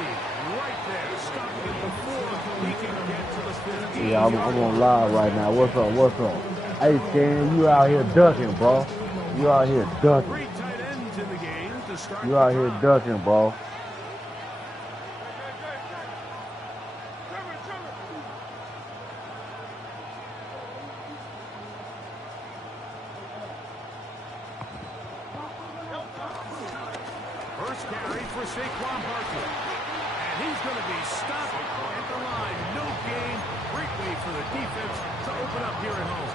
right there, stopping it before he can get to the 15. Yeah, I'm on live right now. What's up? What's up? Hey, Scan, you out here ducking, bro. You out here ducking. 3 tight ends in the game to start. You out here ducking, bro. First carry for Saquon Barkley. And he's going to be stopped at the line. No gain. Great way for the defense to open up here at home.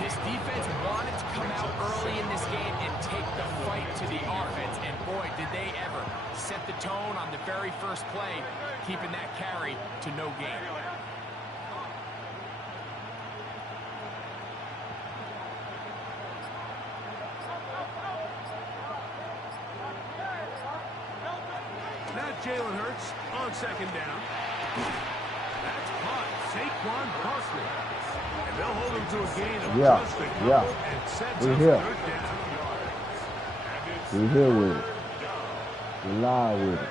This defense wanted to come out early in this game and take the fight to the offense. And boy, did they ever set the tone on the very first play, keeping that carry to no gain. Now Jalen Hurts on second down. That's caught. Saquon Barkley. And they'll hold him to a gain of just a couple and sets up third down. We here with it. We live with it.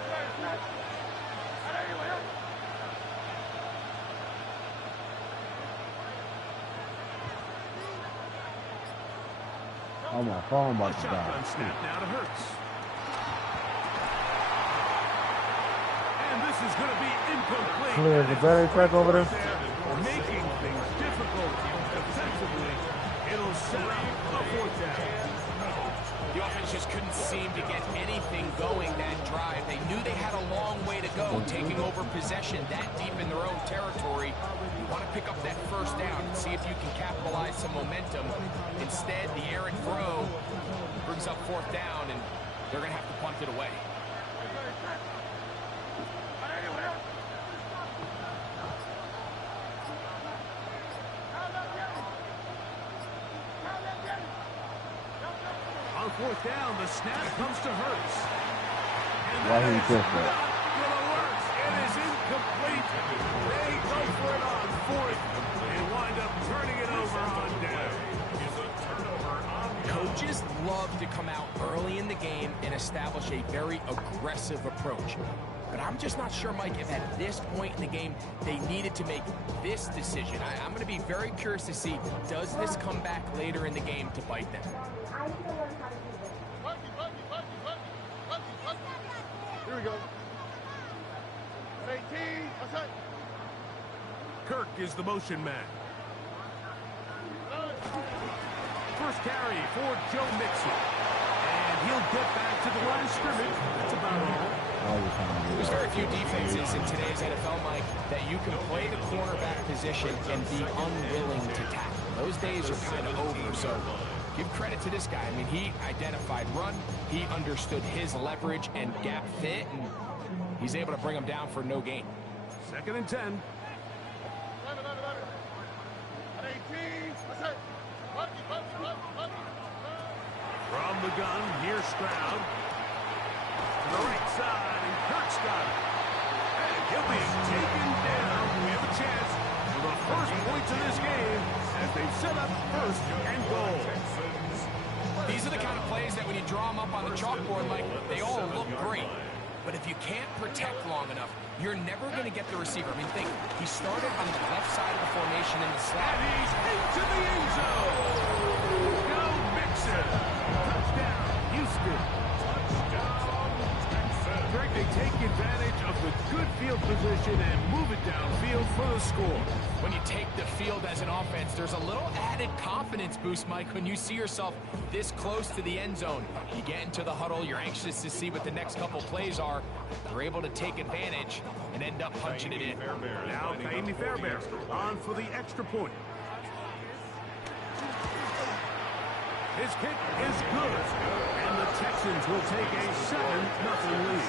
Oh, my phone about to die. Shotgun snap now to Hurts. And this is going to be incomplete. Clear the battery track over there. Making things difficult defensively. It'll set up a fourth down. The offense just couldn't seem to get anything going that drive. They knew they had a long way to go, taking over possession that deep in their own territory. You want to pick up that first down and see if you can capitalize some momentum. Instead, the errant throw brings up fourth down, and they're going to have to punt it away. On fourth down, the snap comes to Hurts. And Why that he is just not going to work. It is incomplete. They go for it on fourth and wind up turning it over on down. Coaches love to come out early in the game and establish a very aggressive approach. But I'm just not sure, Mike, if at this point in the game they needed to make this decision. I'm going to be very curious to see, does this come back later in the game to bite them? Here we go. 18. Kirk is the motion man. First carry for Joe Mixon. And he'll get back to the line of scrimmage. That's about all. There's very few defenses in today's NFL, Mike, that you can play the cornerback position and be unwilling to tackle. Those days are kind of over, so give credit to this guy. I mean, he identified run, he understood his leverage and gap fit, and he's able to bring him down for no gain. 2nd and 10. From the gun, here's Stroud. To the right side, and Kirk's got it. And he'll be taken down. We have a chance for the first points of this game as they've set up 1st and goal. These are the kind of plays that when you draw them up on the chalkboard, like, they all look great. But if you can't protect long enough, you're never going to get the receiver. I mean, think, he started on the left side of the formation in the slot. And he's into the end zone. Go Mixon. Touchdown, Houston. Greg, they take advantage of the good field position and move it downfield for the score. When you take the field as an offense, there's a little added confidence boost, Mike, when you see yourself this close to the end zone. You get into the huddle, you're anxious to see what the next couple plays are. They're able to take advantage and end up punching it in. Now Kaimi Fairbairn on for the extra point. His kick is good, and the Texans will take a 7-0 lead.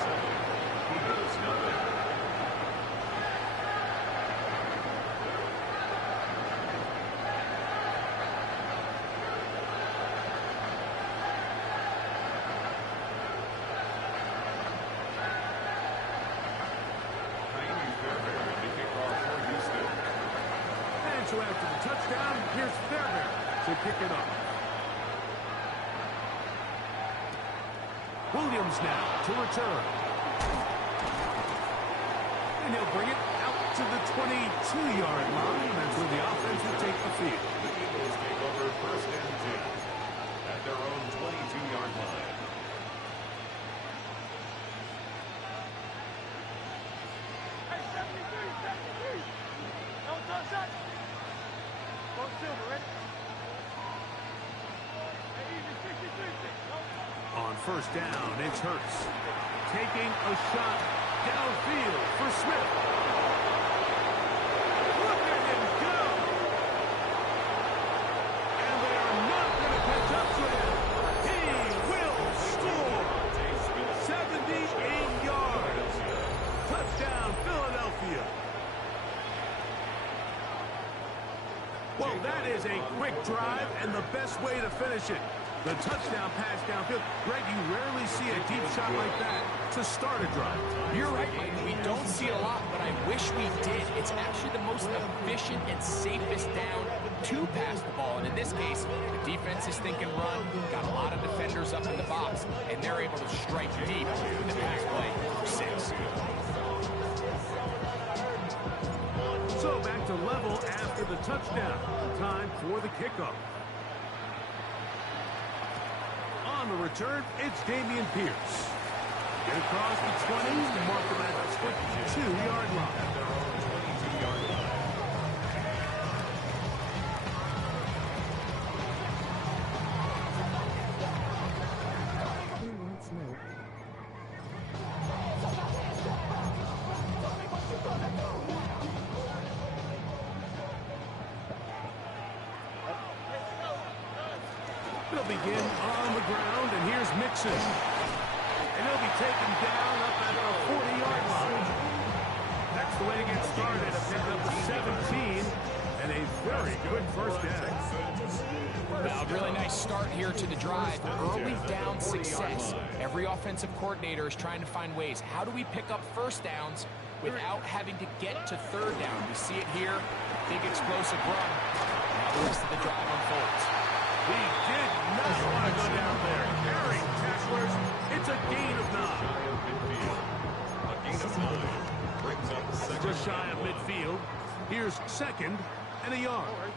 And so after the touchdown, here's Fairbairn to kick it up. Williams now to return. And he'll bring it out to the 22-yard line. That's where the offense will take the field. The Eagles take over first and 10 at their own 22-yard line. On first down, it's Hurts taking a shot downfield for Smith. Look at him go! And they are not going to catch up to him. He will score! 78 yards. Touchdown, Philadelphia. Well, that is a quick drive and the best way to finish it. The touchdown pass downfield. Greg, you rarely see a deep shot like that to start a drive. You're right, Mike. We don't see it a lot, but I wish we did. It's actually the most efficient and safest down to pass the ball. And in this case, the defense is thinking run, got a lot of defenders up in the box, and they're able to strike deep with the pass play for 6. So back to level after the touchdown. Time for the kickoff. On the return, it's Dameon Pierce. Get across the 20, mark him at the 22-yard line. They'll begin on the ground, and here's Mixon. And he'll be taken down up at the 40-yard line. That's the way to get started. A pick up to 17, and a very good first down. Now, a really nice start here to the drive. Early down success. Every offensive coordinator is trying to find ways. How do we pick up first downs without having to get to third down? We see it here. Big explosive run. Now the rest of the drive unfolds. He did not want to go down there. Carrying tacklers. It's a gain of 9. A gain of 9 brings up second. Just shy of midfield. Here's second and a yard.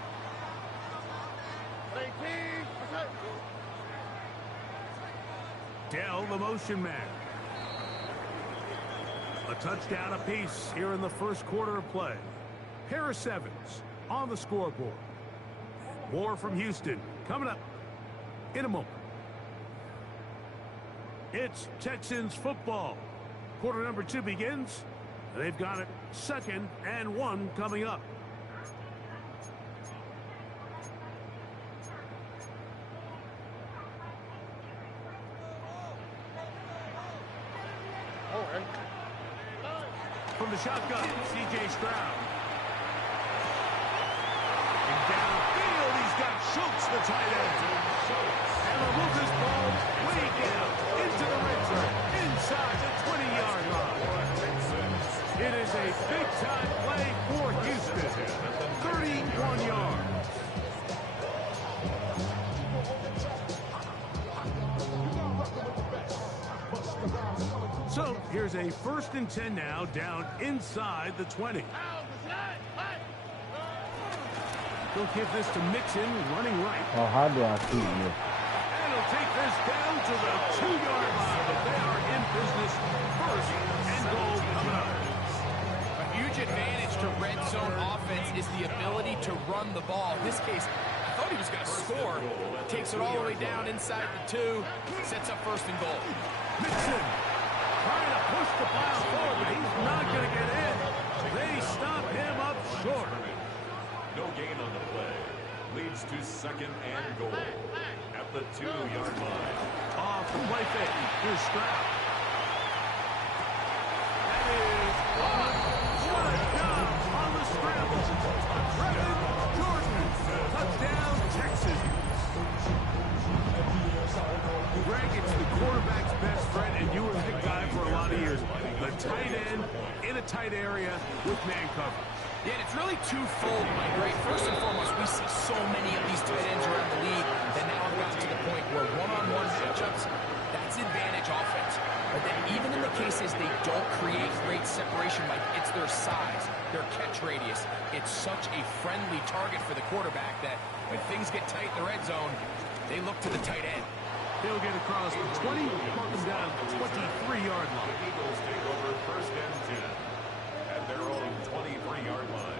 Dell, the motion man. A touchdown apiece here in the first quarter of play. Harris Evans on the scoreboard. More from Houston coming up in a moment. It's Texans football. Quarter number 2 begins. They've got it 2nd and 1 coming up. From the shotgun, C.J. Stroud. And downfield, he's got Schultz, the tight end. And the Lucas ball way down into the red zone, inside the 20-yard line. It is a big-time play for Houston. 31 yards. So here's a 1st and 10 now, down inside the 20. He'll give this to Mixon, running right. Oh, how do I see this? And he'll take this down to the 2-yard line, but they are in business. 1st and goal coming up. A huge advantage to red zone offense is the ability to run the ball. In this case, I thought he was going to score. Takes it all the way down inside the 2. Sets up 1st and goal. Mixon trying to push the pile forward, but he's not going to get in. They stop him up short. No gain on the play. Leads to 2nd and goal at the 2-yard line. Off the play fake. Here's Stroud. That is one. What a job on the scramble. Brevin Jordan. Touchdown, Texans. Greg, it's the quarterback's best friend, and you were the guy for a lot of years. The tight end in a tight area with man coverage. Yeah, and it's really twofold, Mike, right? First and foremost, we see so many of these tight ends around the league that now have gotten to the point where one-on-one matchups, that's disadvantage offense. But then even in the cases they don't create great separation, Mike, it's their size, their catch radius. It's such a friendly target for the quarterback that when things get tight in the red zone, they look to the tight end. He'll get across the 20, mark him down at the 23-yard line. The Eagles take over 1st and 10 at their own 23-yard line.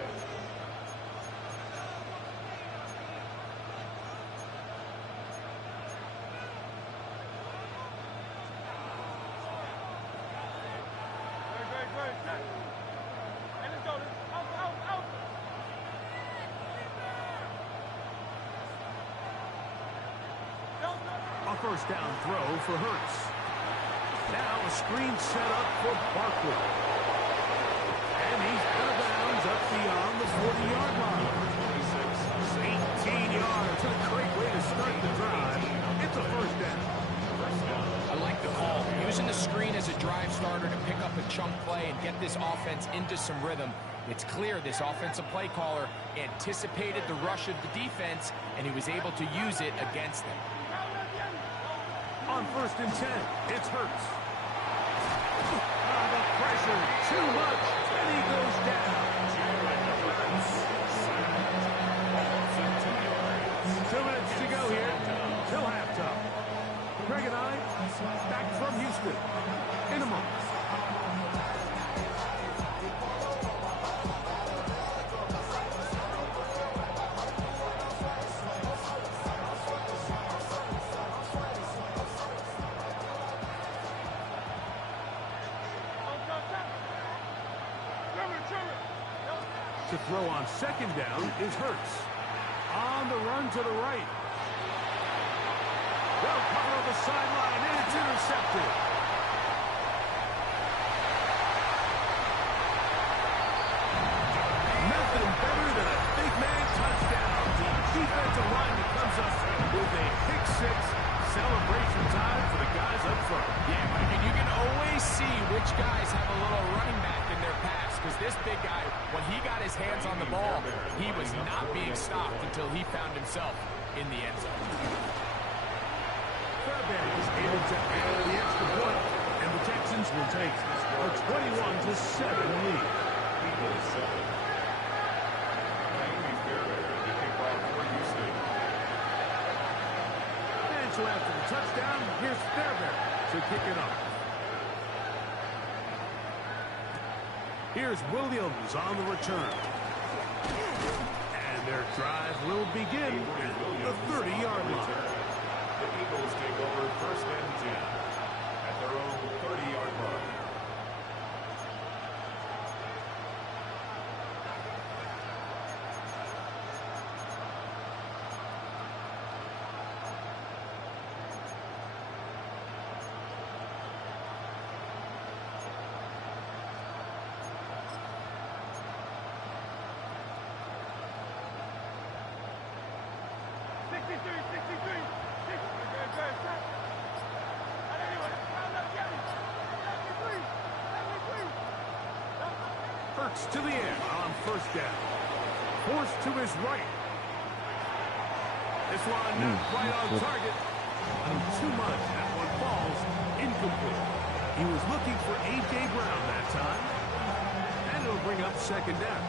A first down throw for Hurts. Now a screen set up for Barkley. And he's out of bounds up beyond the 40-yard line. 18 yards. A great way to start the drive. It's a first down. I like the call. Using the screen as a drive starter to pick up a chunk play and get this offense into some rhythm. It's clear this offensive play caller anticipated the rush of the defense, and he was able to use it against them. On 1st and 10, it's Hurts. The pressure, too much, and he goes down. 2 minutes to go here till halftime. Greg and I, back from Houston, in a moment. To throw on 2nd down is Hurts. On the run to the right. Well covered on the sideline, and it's intercepted. Nothing better than a big man touchdown. The defensive lineman comes up with a pick 6. Celebration time for the guys up front. Yeah, Mike, and you can always see which guys have a little running back in their pass, because this big guy, when he got his hands on the ball, he was not being stopped until he found himself in the end zone. Fairbanks is able to add the extra point, and the Texans will take a 21-7 lead. Eagles 7. Fairbanks to kick off for Houston. And so after the touchdown, here's Fairbanks to kick it off. Here's Williams on the return. And their drive will begin at the 30-yard line. The Eagles take over 1st and 10 at their own 30-yard line. Hurts to the air on 1st down. Forced to his right. This one not quite on target. Too much. That one falls incomplete. He was looking for A.J. Brown that time. And it'll bring up 2nd down.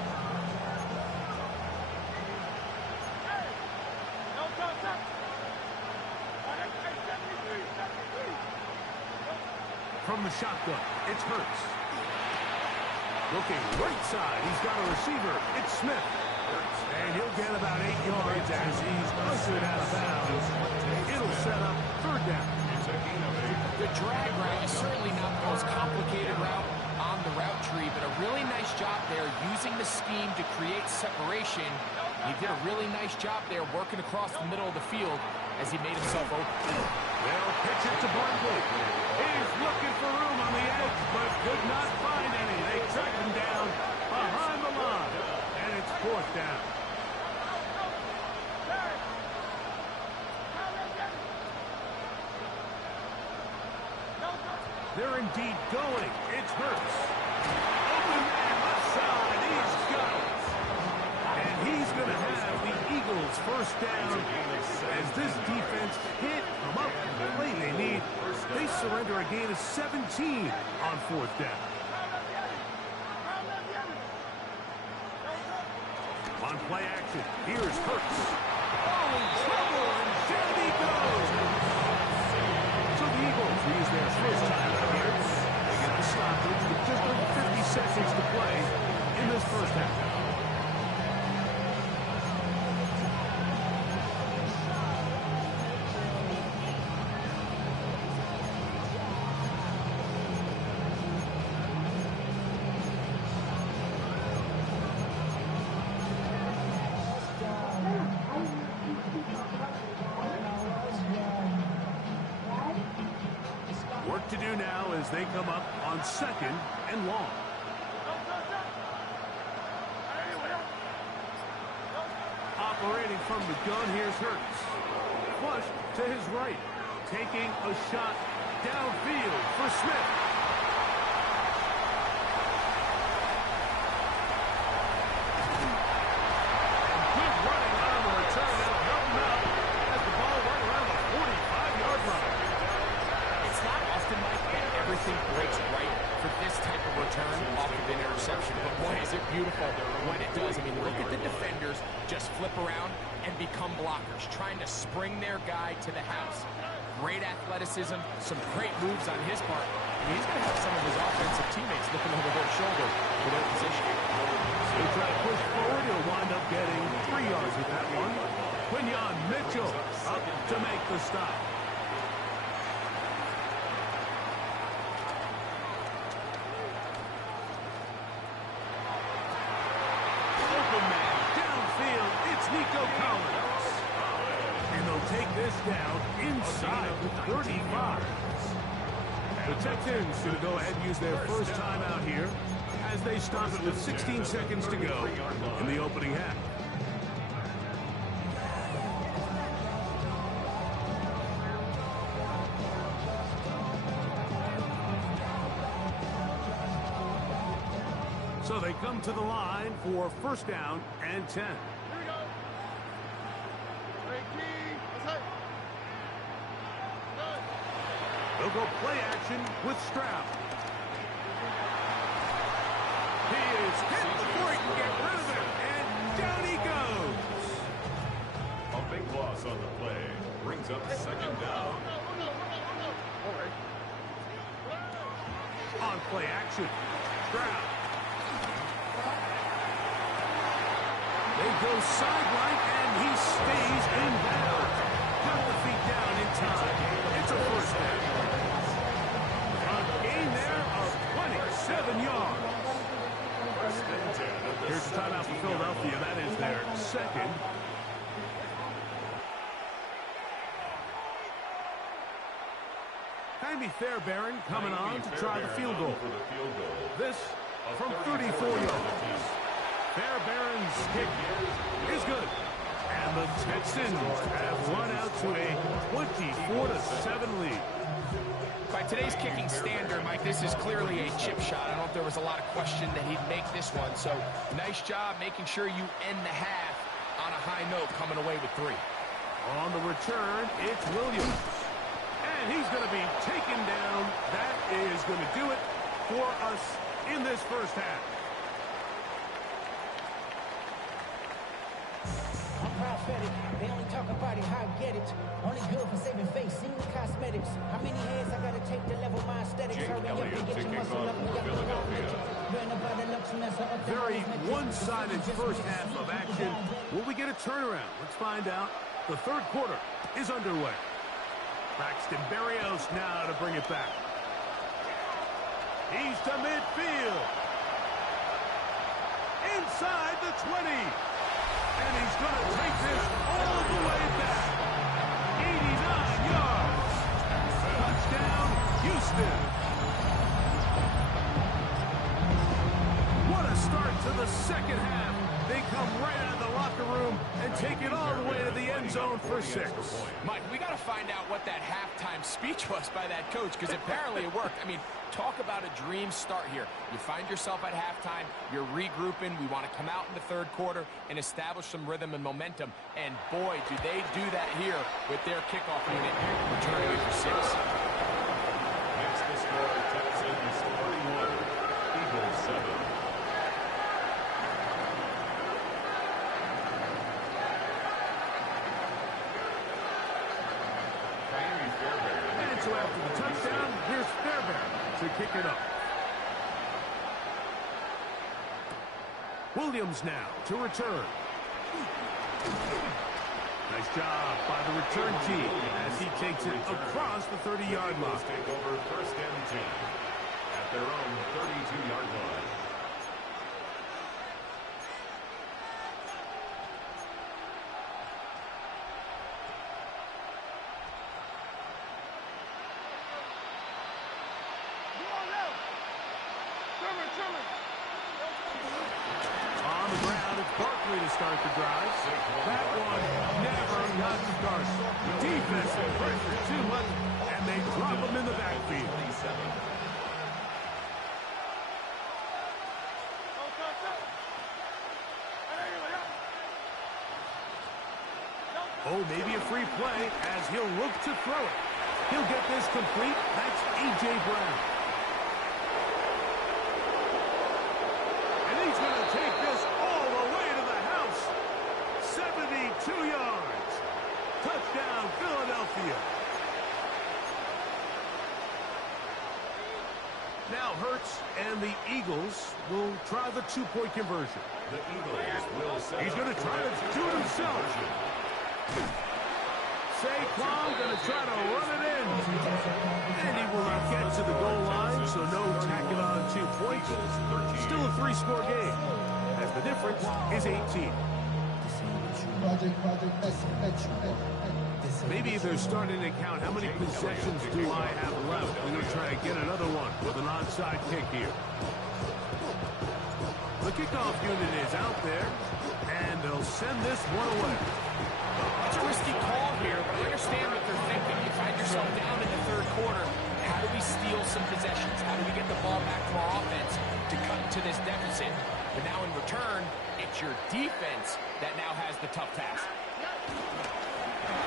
From the shotgun, it's Hurts. Looking right side, he's got a receiver. It's Smith. And he'll get about 8 yards as he's ushered out of bounds. It'll set up 3rd down. The drag route is certainly not the most complicated route on the route tree, but a really nice job there using the scheme to create separation. He did a really nice job there working across the middle of the field as he made himself open. They'll pitch it to Barkley. He's looking for room on the edge, but could not find any. They track him down behind the line, and it's 4th down. They're indeed going. It's Hurts. Open man left side. He's got it. And he's going to have the Eagles 1st down as this defense can't come up with the play they need. They surround a gain of 17 on 4th down. On play action, here's Hurts. Oh, trouble, and down he goes. So the Eagles use their first time out here. They get the stoppage with just over 50 seconds to play in this first half. Work to do now as they come up on 2nd and long. Operating from the gun, here's Hurts. Flush to his right. Taking a shot downfield for Smith. Good running on the return. That'll help him out as the ball right around the 45-yard line. It's not often, Mike, that everything breaks right for this type of return off of an interception. But boy, is it beautiful when it does. I mean, look at the defenders just flip around and become blockers, trying to spring their guy to the house. Great athleticism, some great moves on his part. And he's going to have some of his offensive teammates looking over their shoulder for their position. They try to push forward. He'll wind up getting 3 yards with that one. Quinyon Mitchell up to make the stop. Take this down inside the 35. The Texans going to go ahead and use their first time out here as they stop it with 16 seconds to go in the opening half. So they come to the line for 1st down and 10. They'll go play action with Stroud. He is hit before he can get rid of it, and down he goes. A big loss on the play brings up 2nd down. On play action, Stroud. They go sideline, and he stays in bounds. Got the feet down in time. It's a 1st down. A gain there of 27 yards. Here's the timeout for Philadelphia. That is their 2nd. Jaime Fairbairn coming on to try the field goal. This from 34 yards. Fairbairn's kick is good. And the Texans have run out to a 24-7 lead. By today's kicking standard, Mike, this is clearly a chip shot. I don't know if there was a lot of question that he'd make this one. So nice job making sure you end the half on a high note, coming away with 3. On the return, it's Williams. And he's going to be taken down. That is going to do it for us in this first half. I'm prophetic. They only talk about it, how I get it. Only good for saving face, seeing the cosmetics. How many heads I gotta take to level my aesthetics? Hurry up and get your muscle up and get the wrong Very one-sided first half of action. Will we get a turnaround? Let's find out. The 3rd quarter is underway. Braxton Berrios now to bring it back. He's to midfield. Inside the 20. And he's going to take this all the way back. 89 yards. Touchdown, Houston. What a start to the 2nd half. They come right out of the locker room and take it all the way to the end zone for 6. Mike, we got to find out what that halftime speech was by that coach, because apparently it worked. I mean, talk about a dream start here. You find yourself at halftime, you're regrouping, we want to come out in the 3rd quarter and establish some rhythm and momentum. And boy, do they do that here with their kickoff unit returning for 6. Next to kick it up. Williams now to return. Nice job by the return team as he takes it across the 30-yard line. Take over first and 10 at their own 32-yard line. On the ground, it's Barkley to start the drive. That one never got started. Defensive pressure too much, and they drop him in the backfield. Oh, maybe a free play as he'll look to throw it. He'll get this complete. That's A.J. Brown. And he's going to take this all the way to the house. 72 yards. Touchdown, Philadelphia. Now Hurts and the Eagles will try the two-point conversion. The Eagles will set He's going to try to do it himself. Saquon going to try to run it in. And he will not get to the goal line, so no tacking on 2 points. Still a 3-score game, as the difference is 18. Maybe they're starting to count how many possessions do I have left. We're going to try to get another one with an onside kick here. The kickoff unit is out there, and they'll send this one away. It's a risky call here, but I understand what they're thinking. You find yourself down in the third quarter. How do we steal some possessions? How do we get the ball back to our offense to cut into this deficit? But now in return, it's your defense that now has the tough task.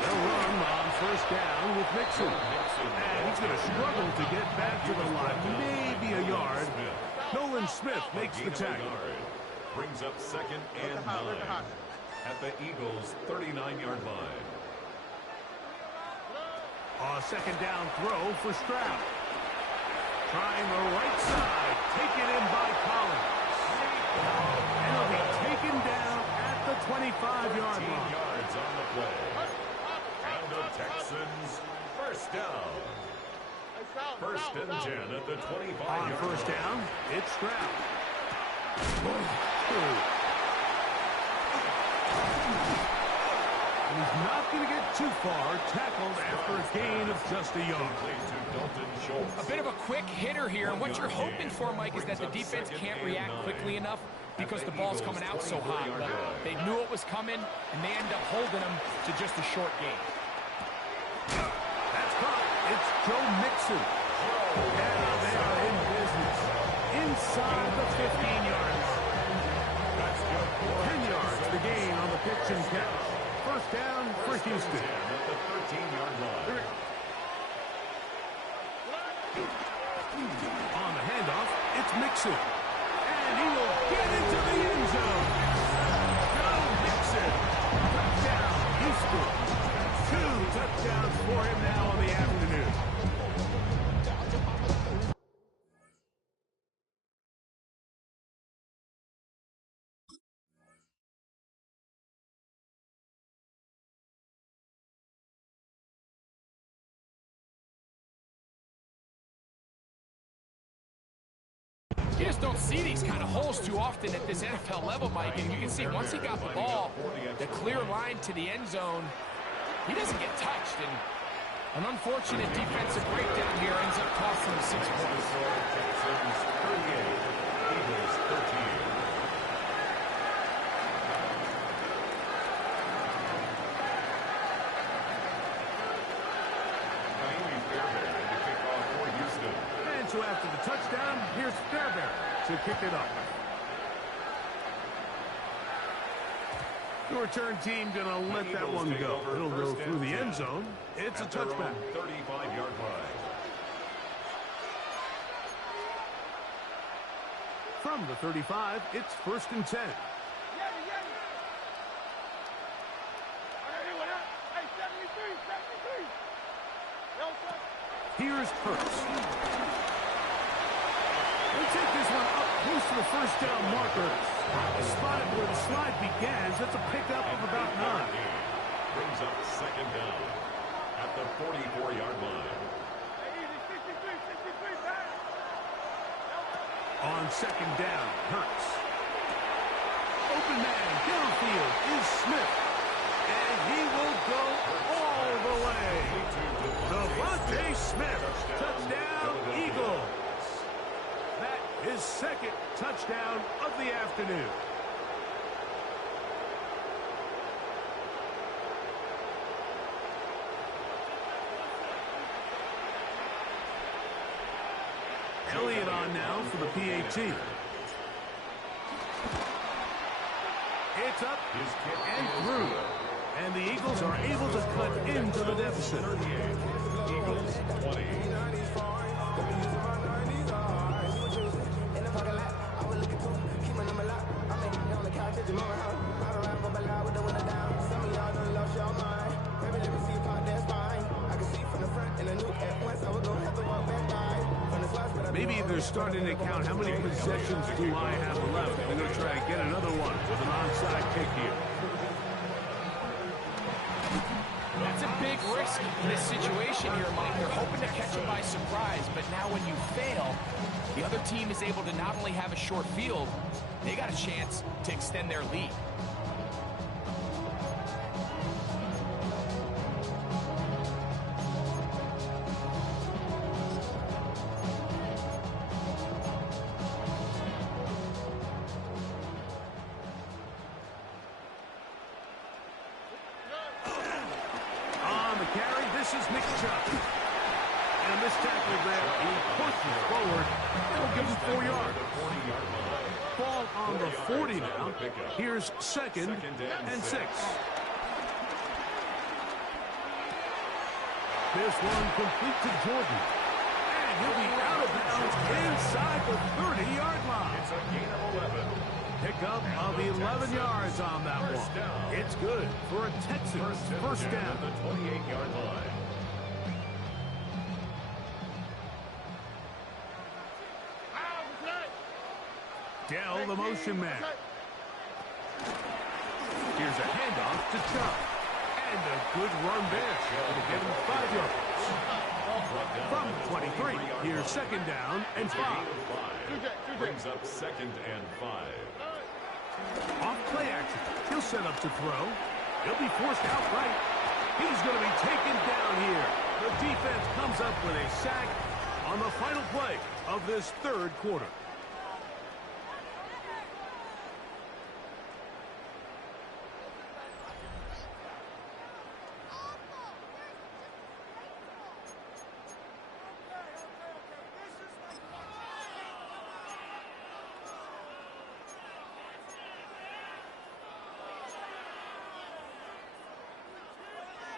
They'll run on first down with Mixon. And he's going to struggle to get back to the line. Maybe a yard. Nolan Smith makes the tackle. Brings up second and 9 at the Eagles' 39-yard line. A second down throw for Stroud. Trying the right side. Taken in by Collins. And he'll be taken down at the 25-yard line. Yards on the play. And the Texans first down. First and 10 at the 25-yard line. On first down, it's Stroud. He's not going to get too far. Tackled after a gain of just a yard. A bit of a quick hitter here. And what you're hoping for, Mike, is that the defense can't react quickly enough because the ball's coming out so hot. But they knew it was coming, and they end up holding them to just a short gain. That's caught. It's Joe Mixon. And they are in business. Inside the 15-yard line. 10 yards the gain on the pitch and catch. First down for Houston. At the 13-yard line. On the handoff, it's Mixon. And he will get into the end zone. Joe Mixon. Touchdown, Houston. 2 touchdowns for him now on the afternoon. You just don't see these kind of holes too often at this NFL level, Mike. And you can see once he got the ball, the clear line to the end zone, he doesn't get touched. And an unfortunate defensive breakdown here ends up costing him 6 points. Texans 38, Eagles 13. So after the touchdown, here's Fairbairn to kick it up. The return team going to let that one go. It'll go through the end zone. It's a touchback. 35-yard line. From the 35, it's first and 10. Here's Hurts. take this one up close to the first down marker. Spotted where the slide begins. That's a pickup of about 9. Brings up second down at the 44-yard line. On second down, Hurts. Open man downfield is Smith. And he will go all the way. Devontae Smith, touchdown Eagles. That is second touchdown of the afternoon. Elliott on now for the PAT. It's up and through. And the Eagles are able to cut into the deficit. Eagles 20. Maybe they're starting to count how many possessions do I have left. They're going to try to get another one with an onside kick here. That's a big risk in this situation here, Mike. They're hoping to catch him by surprise, but now when you fail, the other team is able to not only have a short field, they got a chance to extend their lead. This is Nick Chubb. And this tackle there, he pushes forward. It'll give him 4 yards. Ball on the 40 now. Here's second and 6. This one complete to Jordan. And he'll be out of bounds inside the 30-yard line. It's a gain of 11. Pickup of 11 yards on that one. It's good for a Texans first down. The 28-yard line. Dell, the motion man. Here's a handoff to Chubb. And a good run there. It'll give him 5 yards. From 23, here's second down and 5. Brings up second and 5. Off play action. He'll set up to throw. He'll be forced outright. He's going to be taken down here. The defense comes up with a sack on the final play of this third quarter.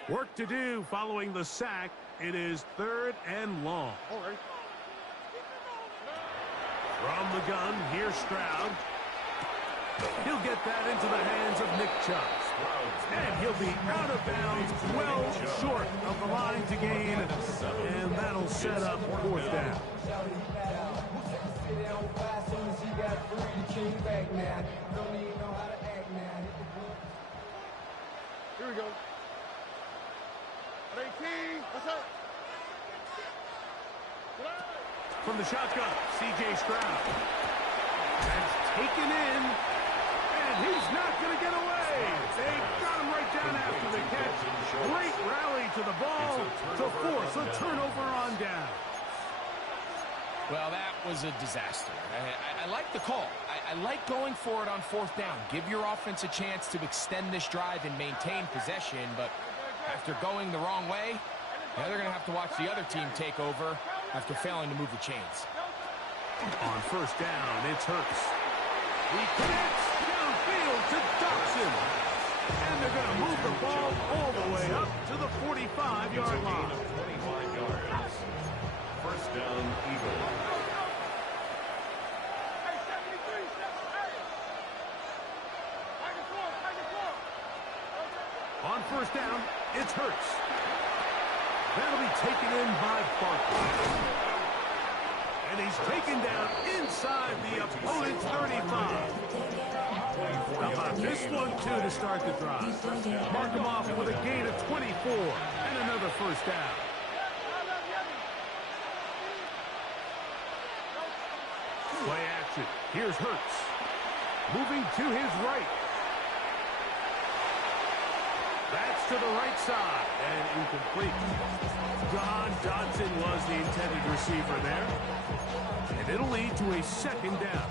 Work to do following the sack. It is third and long. From the gun, here's Stroud. He'll get that into the hands of Nick Chubb. And he'll be out of bounds, well short of the line to gain. And that'll set up fourth down. Here we go. From the shotgun, C.J. Stroud. That's taken in, and he's not going to get away. They got him right down after the catch. Great rally to the ball to force a turnover on down. Well, that was a disaster. I like the call. I like going for it on fourth down. Give your offense a chance to extend this drive and maintain possession, but after going the wrong way, now they're going to have to watch the other team take over after failing to move the chains. On first down, it's Hurts. He connects downfield to Dawson. And they're going to move the ball all the way up to the 45-yard line. 25 yards. First down, Eagles. On first down, it's Hurts. That'll be taken in by Barkley. And he's taken down inside the opponent's 35. How about this one, too, to start the drive? Mark him off with a gain of 24 and another first down. Play action. Here's Hurts. Moving to his right. That's to the right side and incomplete. John Dodson was the intended receiver there. And it'll lead to a second down.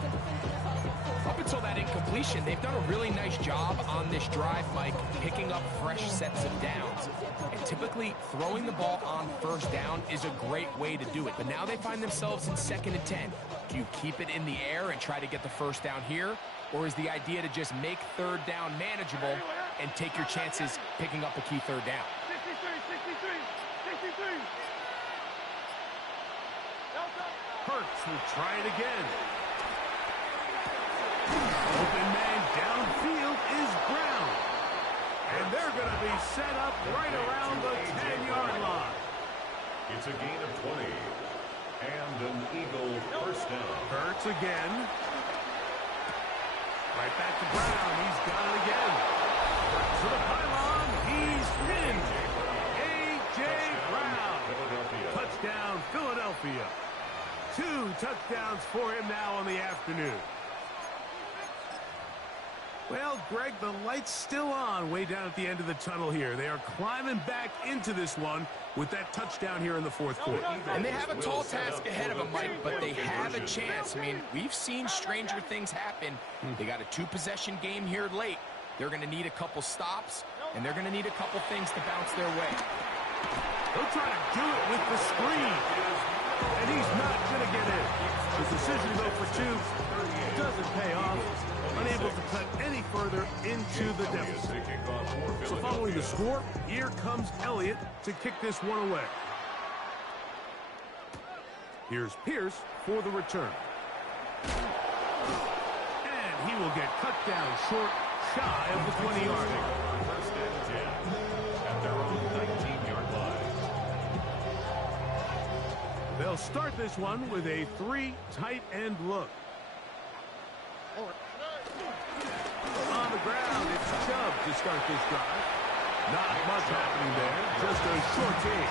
Up until that incompletion, they've done a really nice job on this drive, Mike, picking up fresh sets of downs. And typically, throwing the ball on first down is a great way to do it. But now they find themselves in 2nd and 10. Do you keep it in the air and try to get the first down here? Or is the idea to just make 3rd down manageable and take your chances picking up a key 3rd down? 63. Hurts will try it again. Open man downfield is Brown. And they're going to be set up right around the 10-yard line. It's a gain of 20. And an Eagle first down. Hurts again. Right back to Brown. He's got it again. To the pylon. He's pinned. A.J. Brown. Touchdown, Philadelphia. 2 touchdowns for him now on the afternoon. Well, Greg, the light's still on way down at the end of the tunnel here. They are climbing back into this one with that touchdown here in the 4th quarter. And they have a tall task ahead of them, Mike, but they have a chance. I mean, we've seen stranger things happen. They got a 2-possession game here late. They're going to need a couple stops, and they're going to need a couple things to bounce their way. They'll try to do it with the screen. And he's not going to get in. His decision to go for 2 doesn't pay off. Unable to cut any further into the deficit. So following the score, here comes Elliott to kick this one away. Here's Pierce for the return. And he will get cut down short, shy of the 20-yard line. First and 10 at their own 19-yard line. They'll start this one with a 3 tight end look. On the ground, it's Chubb to start this drive. Not much happening there, just a short gain.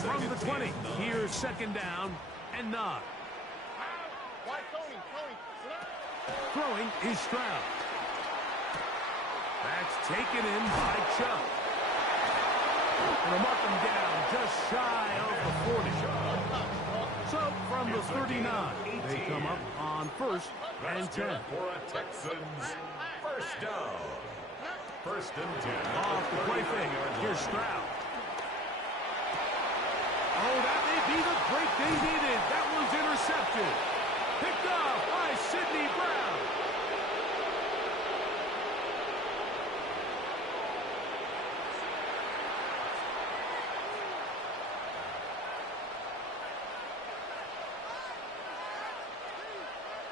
From the 20, here's 2nd down and 9. Throwing is Stroud. That's taken in by Chubb. And they'll mark him down just shy of the 40. So from the 39, they come up on 1st and 10. For a Texans first down. 1st and 10. Off the play fake. Here's Stroud. Oh, that may be the break they needed. That one's intercepted. Picked off by Sidney Brown.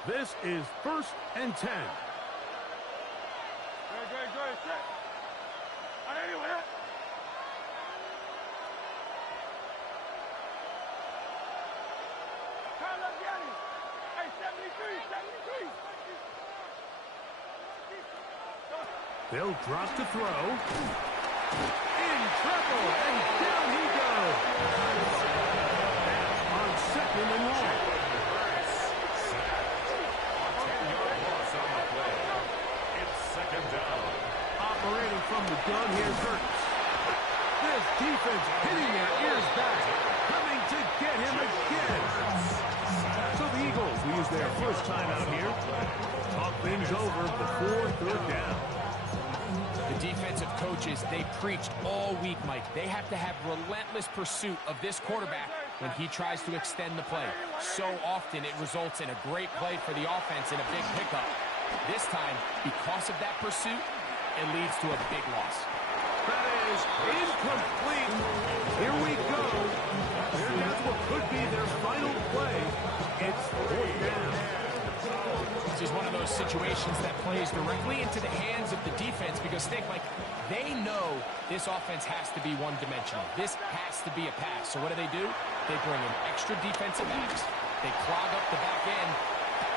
This is 1st and 10. They'll drop to throw. In trouble, and down he goes. On 2nd and long. Operating from the gun, here's Hurts. This defense hitting their ears back, coming to get him again. So the Eagles will use their first time out here. Talk things over before 3rd down. The defensive coaches, they preached all week, Mike. They have to have relentless pursuit of this quarterback when he tries to extend the play. So often it results in a great play for the offense and a big pickup. This time, because of that pursuit, it leads to a big loss. That is incomplete. Here we go. Here that's what could be their final play. It's 4th down. This is one of those situations that plays directly into the hands of the defense because think, like, They know this offense has to be one-dimensional. This has to be a pass. So what do? They bring in extra defensive backs. They clog up the back end.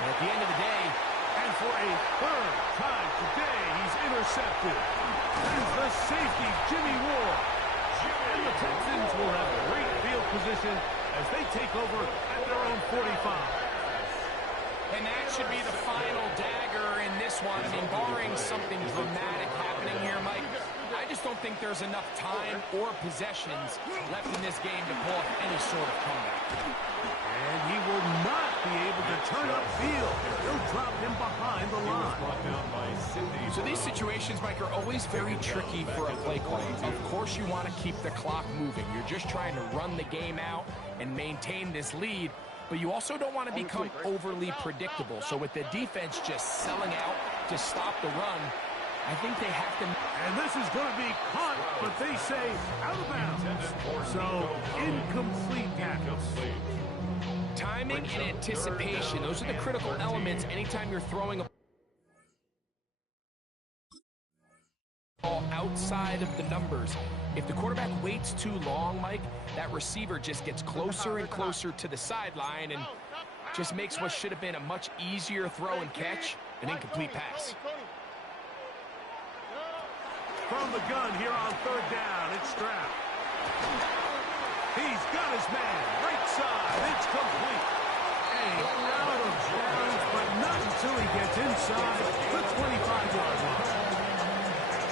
And at the end of the day, and for a third time today, he's intercepted. And the safety, Jimmy Ward. And the Texans will have great field position as they take over at their own 45. And that should be the final dagger in this one. I mean, barring something dramatic happening here, Mike, I just don't think there's enough time or possessions left in this game to pull off any sort of comeback. And he will not be able to turn upfield. They'll drop him behind the line. So these situations, Mike, are always very tricky for a play caller. Of course you want to keep the clock moving. You're just trying to run the game out and maintain this lead. But you also don't want to become overly predictable. So with the defense just selling out to stop the run, I think they have to... And this is going to be caught, but they say out of bounds. So incomplete tackles. Timing and anticipation, those are the critical elements anytime you're throwing a ball outside of the numbers. If the quarterback waits too long, Mike, that receiver just gets closer and closer to the sideline and just makes what should have been a much easier throw and catch an incomplete pass. From the gun here on third down, it's Stroud. He's got his man, right side, it's complete. And out of bounds, but not until he gets inside the 25-yard line.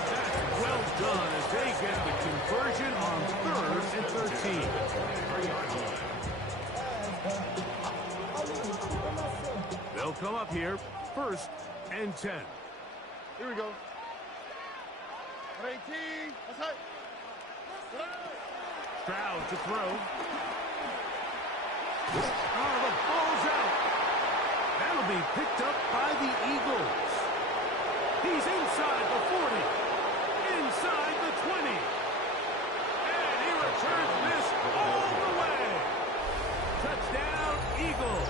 That's well done as they get the conversion on 3rd and 13. They'll come up here, 1st and 10. Here we go. 18. Stroud to throw. Oh, the ball's out. That'll be picked up by the Eagles. He's inside the 40. Inside the 20. And he returns this all the way. Touchdown, Eagles.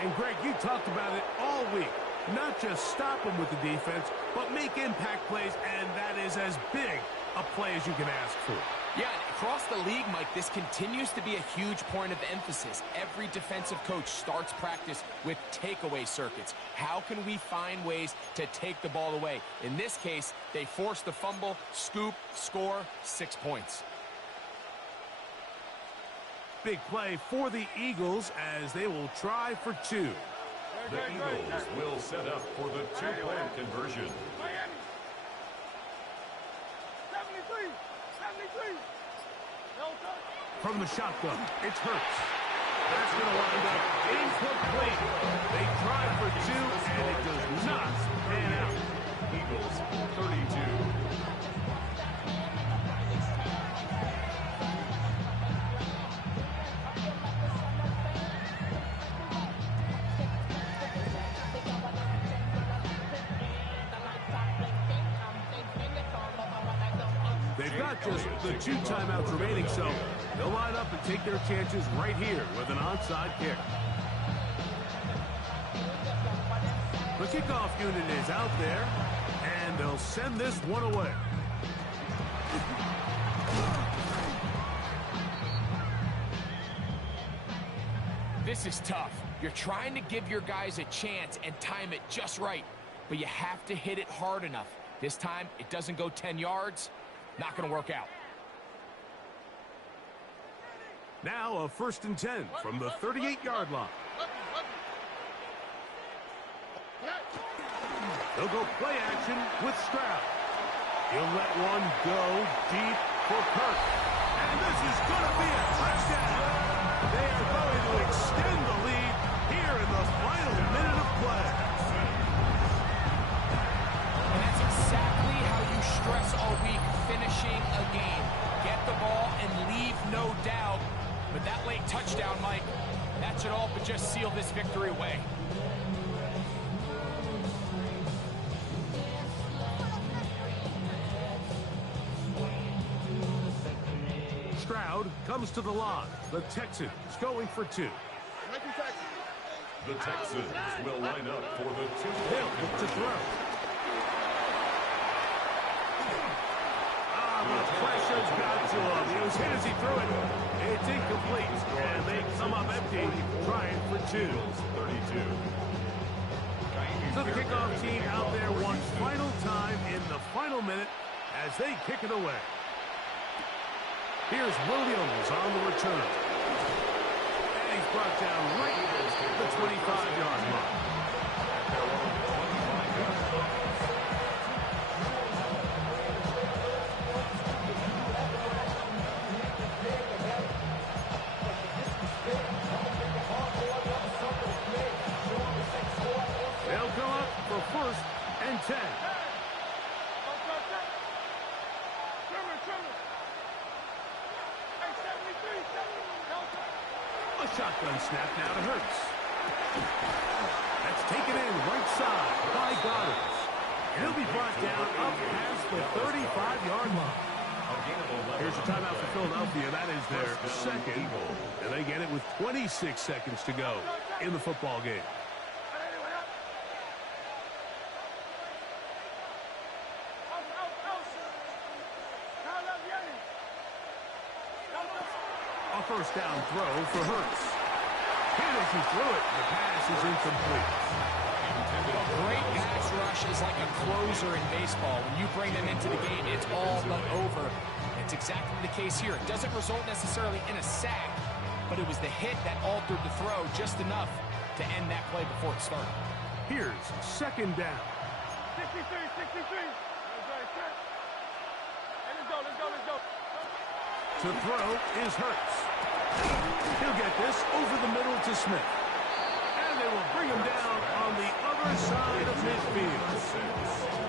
And Greg, you talked about it all week. Not just stop them with the defense, but make impact plays, and that is as big a play as you can ask for. Yeah, across the league, Mike, this continues to be a huge point of emphasis. Every defensive coach starts practice with takeaway circuits. How can we find ways to take the ball away? In this case, they force the fumble, scoop, score, 6 points. Big play for the Eagles as they will try for 2. The Eagles will set up for the 2-point conversion. 73. From the shotgun, it's Hurts. That's going to wind up incomplete. They try for 2, and it does not pan out. Eagles 32. They've got just the 2 timeouts remaining, so they'll line up and take their chances right here with an onside kick. The kickoff unit is out there, and they'll send this one away. This is tough. You're trying to give your guys a chance and time it just right, but you have to hit it hard enough. This time, it doesn't go 10 yards. Not going to work out. Now a 1st and 10 from the 38-yard line. They'll go play action with Stroud. He'll let one go deep for Kirk. And this is going to be a touchdown. They are going to extend the lead here in the final minute of play. And that's exactly how you stress all week, finishing a game. Get the ball and leave no doubt. But that late touchdown, Mike, that should all but just seal this victory away. Stroud comes to the line. The Texans going for 2. The Texans will line up for the 2-point They'll look to conversion. throw. the pressure's got to him. He was hit as he threw it. It's incomplete, and they come up empty, trying for 2. 32. So the kickoff team out there one final time in the final minute as they kick it away. Here's Williams on the return. And he's brought down right at the 25-yard line. They'll come up for 1st and 10. A shotgun snap now to Hurts. That's taken in right side by Goddard. And he'll be brought down up past the 35-yard line. Here's a timeout for Philadelphia. That is their second. And they get it with 26 seconds to go in the football game. A first down throw for Hurts. Hit as he threw it. The pass is incomplete. A great pass rush is like a closer in baseball. When you bring them into the game, it's all but over. It's exactly the case here. It doesn't result necessarily in a sack, but it was the hit that altered the throw just enough to end that play before it started. Here's second down. 63. Let's go. To throw is Hurts. He'll get this over the middle to Smith. And they will bring him down on the other side of midfield.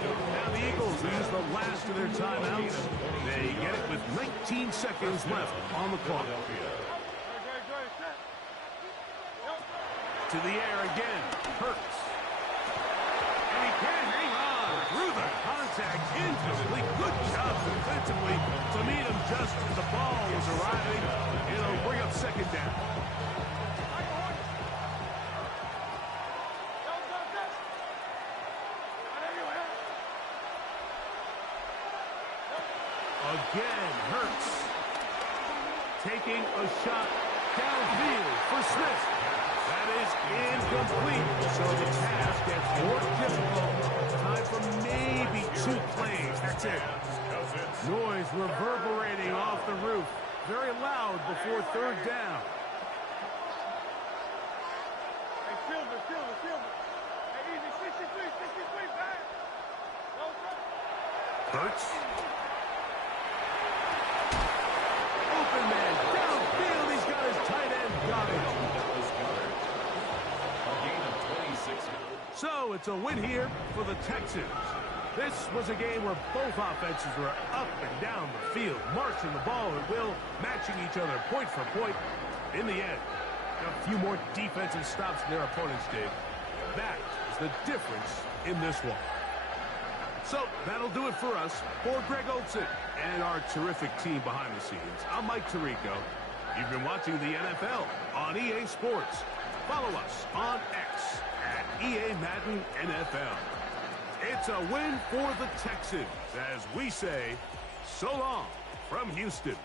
Now the Eagles use the last of their timeouts. They get it with 19 seconds left on the clock. To the air again. Hurts. And he can hang on through the contact. Incomplete. Good job defensively to meet him just as the ball was arriving. It'll bring up second down. Again, Hurts. Taking a shot downfield for Smith. That is incomplete. So the task gets more difficult. Time for maybe 2 plays. That's it. Noise reverberating off the roof. Very loud before third down. Hey, Silver. Hey, easy. 63, back. Hurts. Open man downfield. He's got his tight end. Got it. So it's a win here for the Texans. This was a game where both offenses were up and down the field, marching the ball at will, matching each other point for point. In the end, a few more defensive stops than their opponents did. That is the difference in this one. So that'll do it for us. For Greg Olson and our terrific team behind the scenes, I'm Mike Tirico. You've been watching the NFL on EA Sports. Follow us on X at EA Madden NFL. It's a win for the Texans as we say so long from Houston.